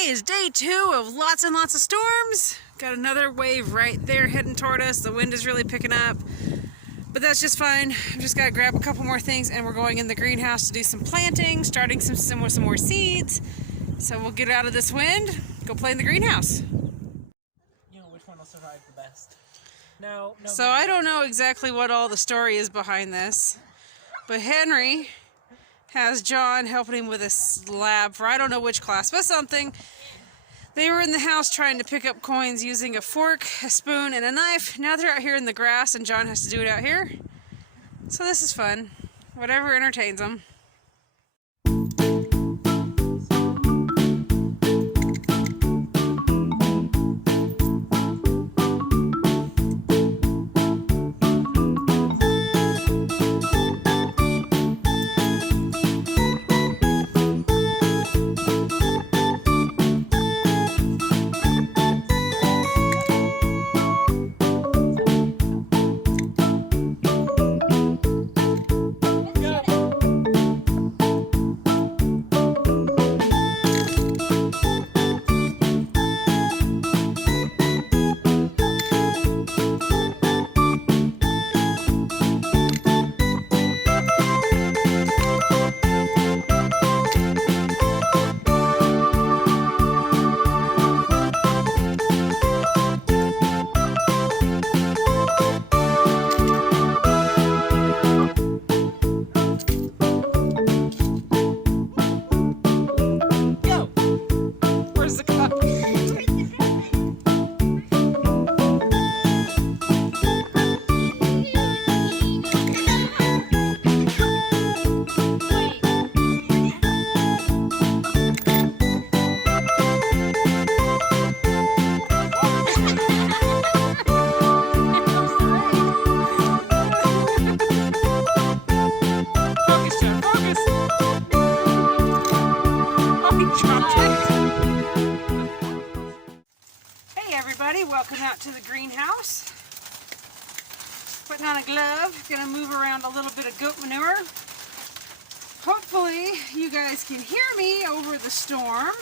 Today is day 2 of lots and lots of storms. Got another wave right there heading toward us. The wind is really picking up, but that's just fine. I've just got to grab a couple more things and we're going in the greenhouse to do some planting, starting some more seeds. So we'll get out of this wind, go play in the greenhouse. You know which one will survive the best. No. So I don't know exactly what all the story is behind this, but Henry has John helping him with a slab for I don't know which class, but something. They were in the house trying to pick up coins using a fork, a spoon, and a knife. Now they're out here in the grass and John has to do it out here. So this is fun. Whatever entertains them. Welcome out to the greenhouse. Putting on a glove, gonna move around a little bit of goat manure. Hopefully you guys can hear me over the storm.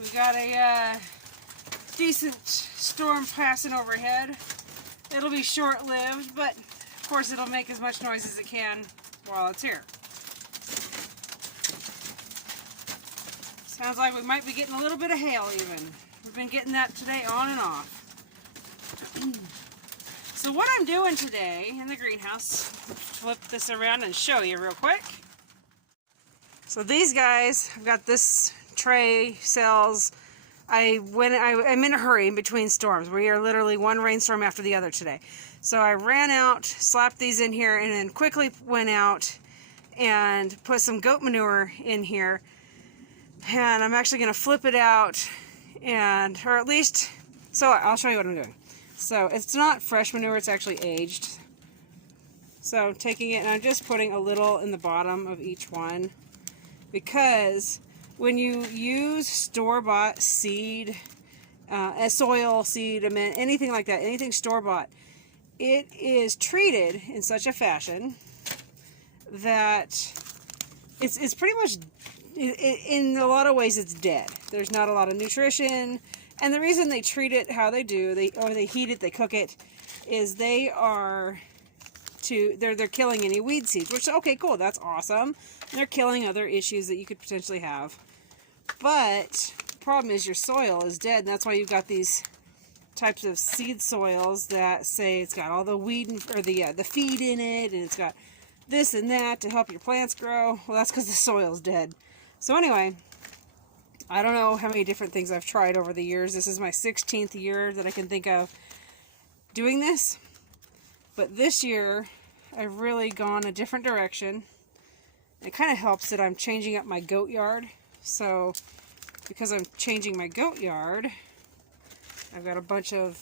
We got a decent storm passing overhead. It'll be short-lived, but of course it'll make as much noise as it can while it's here. Sounds like we might be getting a little bit of hail even. We've been getting that today on and off. So what I'm doing today in the greenhouse, flip this around and show you real quick. So these guys, I've got this tray cells. I'm in a hurry in between storms. We are literally one rainstorm after the other today. So I ran out, slapped these in here, and then quickly went out and put some goat manure in here. And I'm actually going to flip it out or at least, so I'll show you what I'm doing. So it's not fresh manure, it's actually aged. So taking it and I'm just putting a little in the bottom of each one, because when you use store-bought seed, soil, seed, anything like that, anything store-bought, it is treated in such a fashion that it's pretty much, in a lot of ways, it's dead. There's not a lot of nutrition, and the reason they treat it how they do, they heat it, they cook it, is they're killing any weed seeds. Which, okay, cool, that's awesome. They're killing other issues that you could potentially have. But the problem is your soil is dead, and that's why you've got these types of seed soils that say it's got all the weed or the feed in it, and it's got this and that to help your plants grow. Well, that's because the soil's dead. So anyway, I don't know how many different things I've tried over the years. This is my 16th year that I can think of doing this. But this year, I've really gone a different direction. It kind of helps that I'm changing up my goat yard. So, because I'm changing my goat yard, I've got a bunch of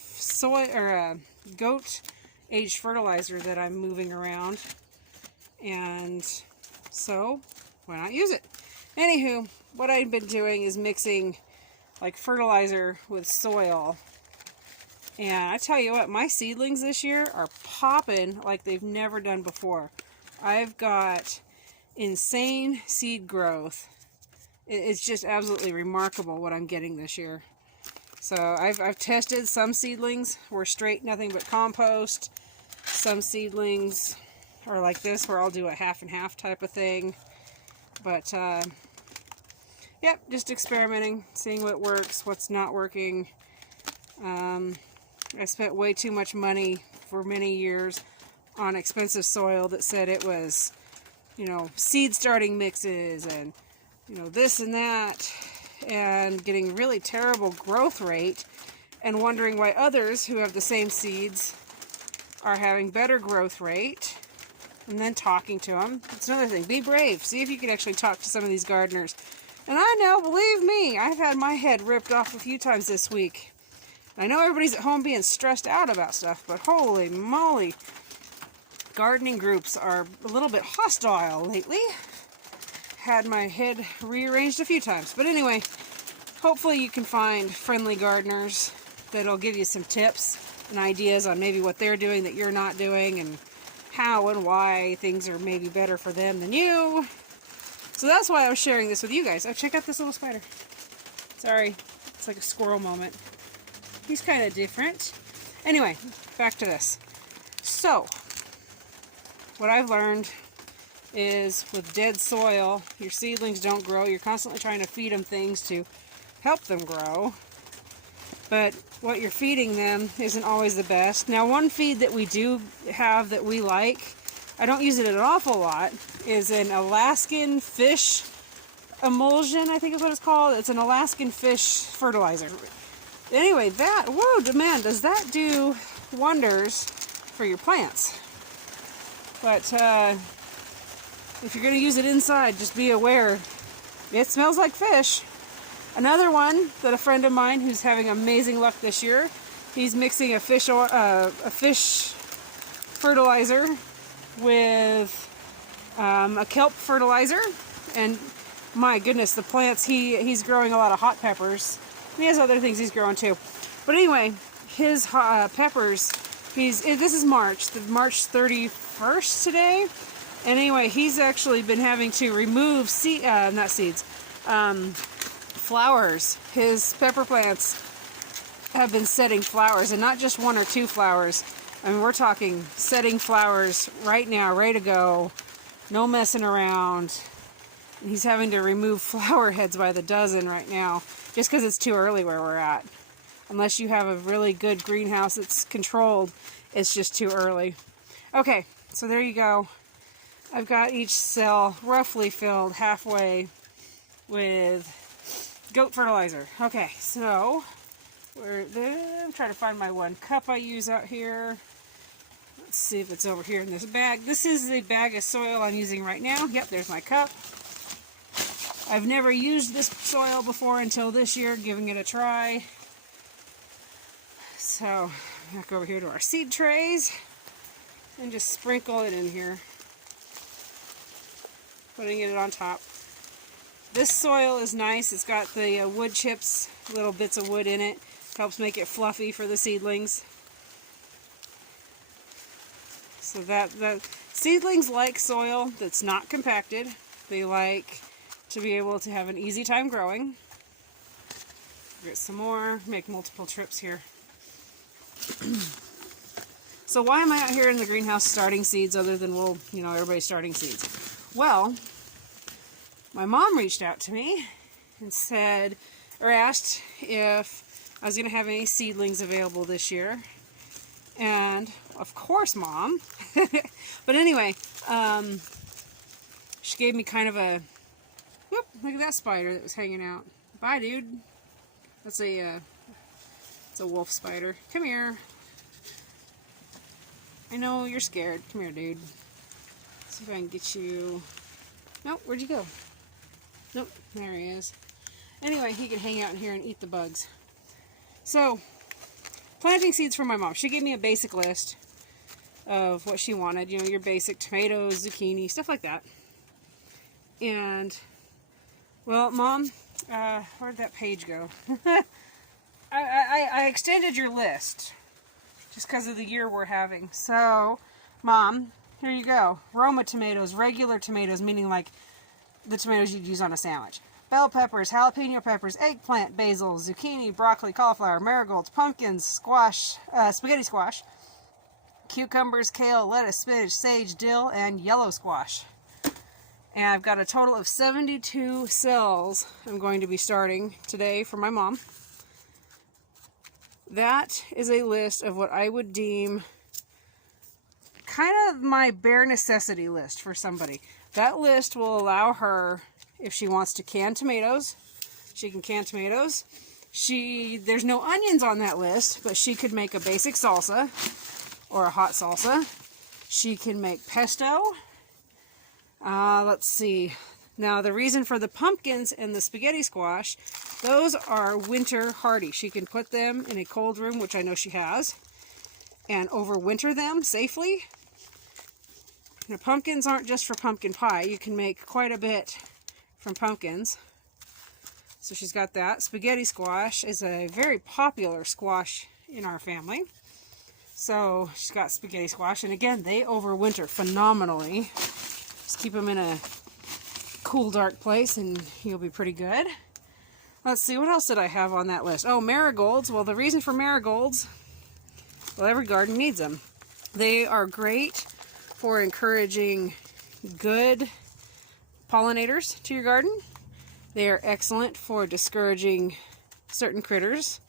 goat aged fertilizer that I'm moving around. And so, why not use it? Anywho, what I've been doing is mixing like fertilizer with soil. And I tell you what, my seedlings this year are popping like they've never done before. I've got insane seed growth It's just absolutely remarkable what I'm getting this year. So I've tested some seedlings were straight nothing but compost. Some seedlings are like this where I'll do a half and half type of thing. But yep, just experimenting, seeing what works, what's not working. I spent way too much money for many years on expensive soil that said it was, you know, seed starting mixes and, you know, this and that, and getting really terrible growth rate and wondering why others who have the same seeds are having better growth rate, and then talking to them. It's another thing. Be brave. See if you can actually talk to some of these gardeners. And I know, believe me, I've had my head ripped off a few times this week. I know everybody's at home being stressed out about stuff, but holy moly, gardening groups are a little bit hostile lately. Had my head rearranged a few times. But anyway, hopefully you can find friendly gardeners that'll give you some tips and ideas on maybe what they're doing that you're not doing, and how and why things are maybe better for them than you. So that's why I was sharing this with you guys. Oh, check out this little spider. Sorry, it's like a squirrel moment. He's kind of different. Anyway, back to this. So, what I've learned is with dead soil, your seedlings don't grow. You're constantly trying to feed them things to help them grow. But what you're feeding them isn't always the best. Now, one feed that we do have that we like, I don't use it an awful lot, is an Alaskan fish emulsion, I think is what it's called. It's an Alaskan fish fertilizer. Anyway, that, whoa, man, does that do wonders for your plants. But if you're going to use it inside, just be aware. It smells like fish. Another one that a friend of mine who's having amazing luck this year, he's mixing a fish fertilizer with a kelp fertilizer, and my goodness, the plants, he's growing a lot of hot peppers. And he has other things he's growing too. But anyway, his peppers, this is March 31st today. And anyway, he's actually been having to remove flowers. His pepper plants have been setting flowers, and not just one or two flowers. I mean, we're talking setting flowers right now, ready to go, no messing around. And he's having to remove flower heads by the dozen right now, just because it's too early where we're at. Unless you have a really good greenhouse that's controlled, it's just too early. Okay, so there you go. I've got each cell roughly filled halfway with goat fertilizer. Okay, so I'm trying to find my one cup I use out here. Let's see if it's over here in this bag. This is the bag of soil I'm using right now. Yep, there's my cup. I've never used this soil before until this year, giving it a try. So, back over here to our seed trays and just sprinkle it in here, putting it on top. This soil is nice. It's got the wood chips, little bits of wood in it. Helps make it fluffy for the seedlings. So that seedlings like soil that's not compacted. They like to be able to have an easy time growing. Get some more, make multiple trips here. So why am I out here in the greenhouse starting seeds other than, well, you know, everybody's starting seeds? Well, my mom reached out to me and said, or asked if I was going to have any seedlings available this year. And of course, Mom. But anyway, she gave me kind of a, whoop, look at that spider that was hanging out. Bye, dude. That's it's a wolf spider. Come here. I know you're scared. Come here, dude. See if I can get you. Nope, where'd you go? Nope, there he is. Anyway, he can hang out in here and eat the bugs. So, planting seeds for my mom. She gave me a basic list of what she wanted. You know, your basic tomatoes, zucchini, stuff like that. And, well, Mom, where'd that page go? I extended your list just because of the year we're having. So, Mom, here you go. Roma tomatoes, regular tomatoes, meaning like the tomatoes you'd use on a sandwich. bell peppers, jalapeno peppers, eggplant, basil, zucchini, broccoli, cauliflower, marigolds, pumpkins, squash, spaghetti squash, cucumbers, kale, lettuce, spinach, sage, dill, and yellow squash. And I've got a total of 72 cells I'm going to be starting today for my mom. That is a list of what I would deem kind of my bare necessity list for somebody. That list will allow her, if she wants to can tomatoes, she can can tomatoes. There's no onions on that list, but she could make a basic salsa or a hot salsa. She can make pesto. Let's see. Now, the reason for the pumpkins and the spaghetti squash, those are winter hardy. She can put them in a cold room, which I know she has, and overwinter them safely. Now, pumpkins aren't just for pumpkin pie. You can make quite a bit from pumpkins. So she's got that. Spaghetti squash is a very popular squash in our family. So she's got spaghetti squash. And again, they overwinter phenomenally. Just keep them in a cool, dark place and you'll be pretty good. Let's see, what else did I have on that list? Oh, marigolds. Well, the reason for marigolds, well, every garden needs them. They are great for encouraging good pollinators to your garden. They are excellent for discouraging certain critters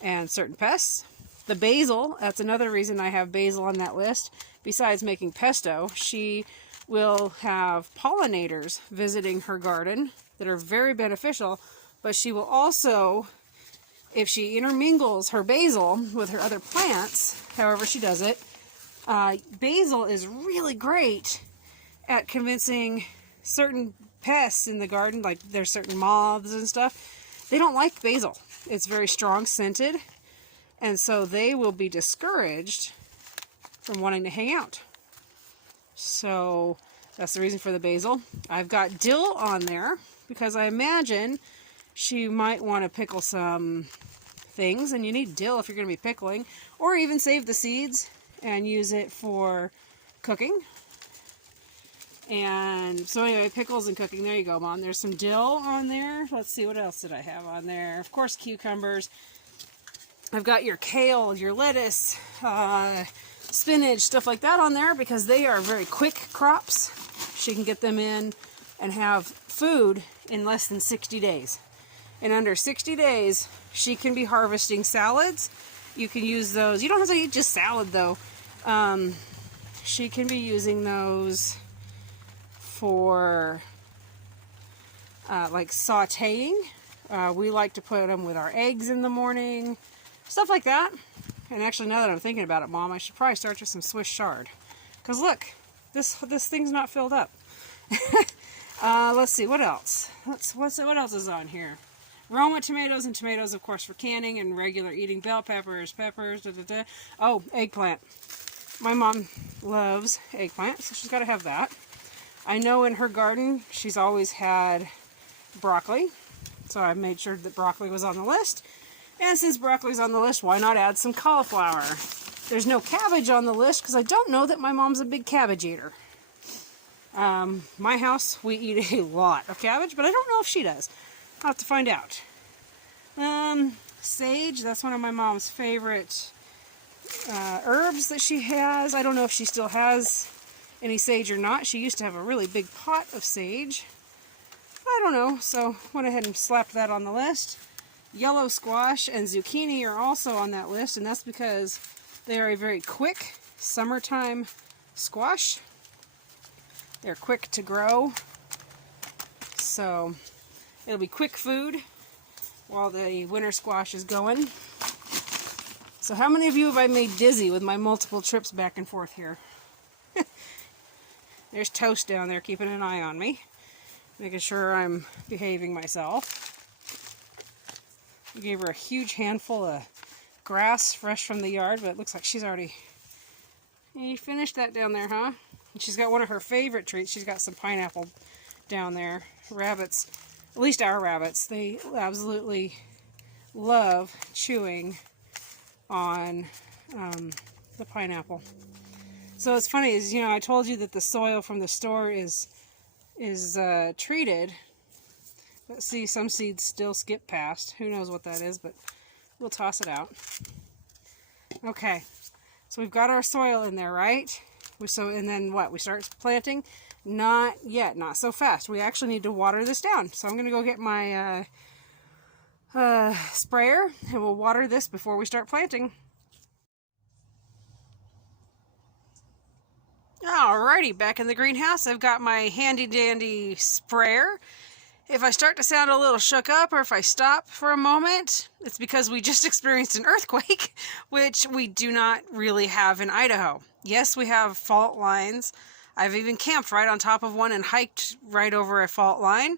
and certain pests. The basil, that's another reason I have basil on that list. Besides making pesto, she will have pollinators visiting her garden that are very beneficial, but she will also, if she intermingles her basil with her other plants, however she does it, basil is really great at convincing certain pests in the garden, like there's certain moths and stuff, they don't like basil. It's very strong scented, and so they will be discouraged from wanting to hang out. So that's the reason for the basil. I've got dill on there because I imagine she might want to pickle some things, and you need dill if you're going to be pickling, or even save the seeds and use it for cooking. And so anyway, pickles and cooking. There you go, Mom. There's some dill on there. Let's see, what else did I have on there? Of course, cucumbers. I've got your kale, your lettuce, spinach, stuff like that on there because they are very quick crops. She can get them in and have food in less than 60 days. In under 60 days, she can be harvesting salads. You can use those. You don't have to eat just salad, though. She can be using those for like sauteing. We like to put them with our eggs in the morning. Stuff like that. And actually, now that I'm thinking about it, Mom, I should probably start with some Swiss chard. Because look, this thing's not filled up. Let's see, what else? What else is on here? Roma tomatoes, and tomatoes, of course, for canning and regular eating. Bell peppers, Oh, eggplant. My mom loves eggplant, so she's got to have that. I know in her garden, she's always had broccoli. So I made sure that broccoli was on the list. And since broccoli's on the list, why not add some cauliflower? There's no cabbage on the list because I don't know that my mom's a big cabbage eater. My house, we eat a lot of cabbage, but I don't know if she does. I'll have to find out. Sage, that's one of my mom's favorite herbs that she has. I don't know if she still has any sage or not. She used to have a really big pot of sage. I don't know, so went ahead and slapped that on the list. Yellow squash and zucchini are also on that list, and that's because they are a very quick summertime squash. They're quick to grow, so it'll be quick food while the winter squash is going. So how many of you have I made dizzy with my multiple trips back and forth here? There's Toast down there keeping an eye on me, making sure I'm behaving myself. I gave her a huge handful of grass fresh from the yard, but it looks like she's already... You finished that down there, huh? And she's got one of her favorite treats. She's got some pineapple down there. Rabbits, at least our rabbits, they absolutely love chewing on the pineapple. So it's funny, is, you know, I told you that the soil from the store is treated. Let's see, some seeds still skip past. Who knows what that is, but we'll toss it out. Okay, so we've got our soil in there, right? And then what? We start planting? Not yet, not so fast. We actually need to water this down. So I'm going to go get my sprayer, and we'll water this before we start planting. Alrighty, back in the greenhouse, I've got my handy dandy sprayer. If I start to sound a little shook up, or if I stop for a moment, it's because we just experienced an earthquake, which we do not really have in Idaho. Yes, we have fault lines. I've even camped right on top of one and hiked right over a fault line.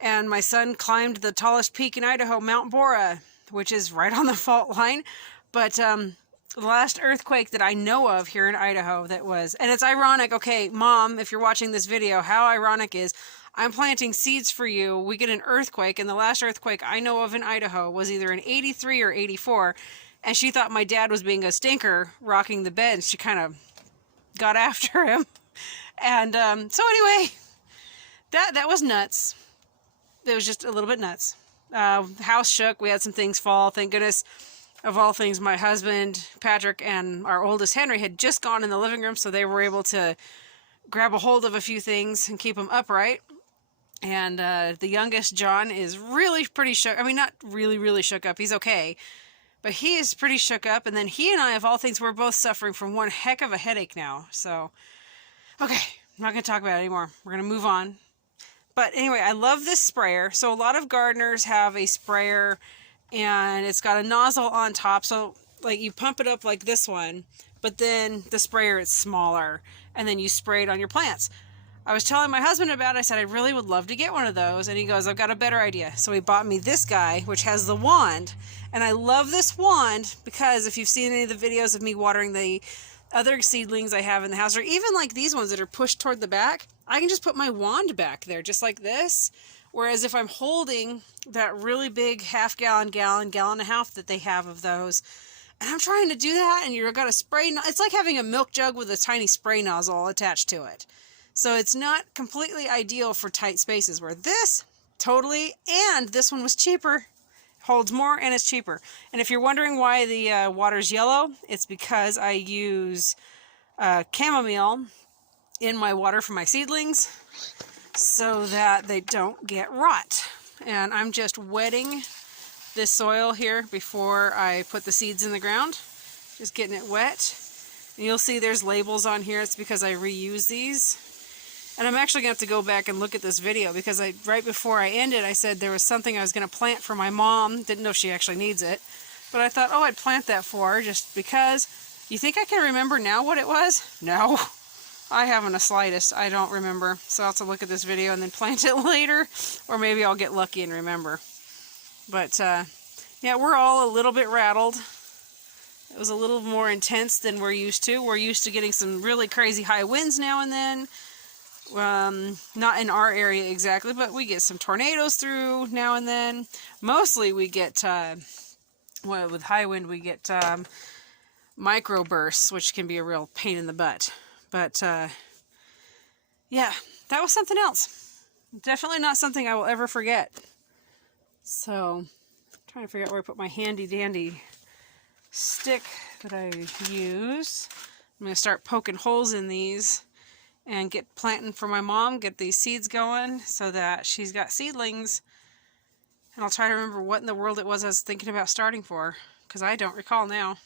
And my son climbed the tallest peak in Idaho, Mount Bora, which is right on the fault line. But the last earthquake that I know of here in Idaho that was, and it's ironic, okay, Mom, if you're watching this video, how ironic is I'm planting seeds for you, we get an earthquake, and the last earthquake I know of in Idaho was either in 83 or 84, and she thought my dad was being a stinker rocking the bed, and she kind of got after him. And so anyway, that was nuts. It was just a little bit nuts. The house shook, we had some things fall, thank goodness. Of all things, my husband, Patrick, and our oldest, Henry, had just gone in the living room, so they were able to grab a hold of a few things and keep them upright. And the youngest, John, is really pretty shook. I mean, not really, really shook up. He's okay. But he is pretty shook up. And then he and I, of all things, we're both suffering from one heck of a headache now. So, okay, I'm not going to talk about it anymore. We're going to move on. But anyway, I love this sprayer. So a lot of gardeners have a sprayer, and it's got a nozzle on top. So, like, you pump it up like this one, but then the sprayer is smaller, and then you spray it on your plants. I was telling my husband about it. I said, I really would love to get one of those. And he goes, I've got a better idea. So he bought me this guy, which has the wand. And I love this wand because if you've seen any of the videos of me watering the other seedlings I have in the house, or even like these ones that are pushed toward the back, I can just put my wand back there just like this. Whereas if I'm holding that really big half-gallon, gallon and a half that they have of those, and I'm trying to do that, and you've got a spray, it's like having a milk jug with a tiny spray nozzle attached to it. So it's not completely ideal for tight spaces, where this, totally, and this one was cheaper, holds more, and it's cheaper. And if you're wondering why the water's yellow, it's because I use chamomile in my water for my seedlings so that they don't get rot. And I'm just wetting this soil here before I put the seeds in the ground, just getting it wet. And you'll see there's labels on here. It's because I reuse these. And I'm actually going to have to go back and look at this video because right before I ended, I said there was something I was going to plant for my mom. Didn't know she actually needs it. But I thought, oh, I'd plant that for her just because. You think I can remember now what it was? No. I haven't the slightest. I don't remember. So I'll have to look at this video and then plant it later. Or maybe I'll get lucky and remember. But, yeah, we're all a little bit rattled. It was a little more intense than we're used to. We're used to getting some really crazy high winds now and then. Not in our area exactly, but we get some tornadoes through now and then. Mostly we get, well, with high wind we get microbursts, which can be a real pain in the butt. But, yeah, that was something else. Definitely not something I will ever forget. So, I'm trying to figure out where I put my handy dandy stick that I use. I'm going to start poking holes in these and get planting for my mom, get these seeds going so that she's got seedlings. And I'll try to remember what in the world it was I was thinking about starting for, because I don't recall now.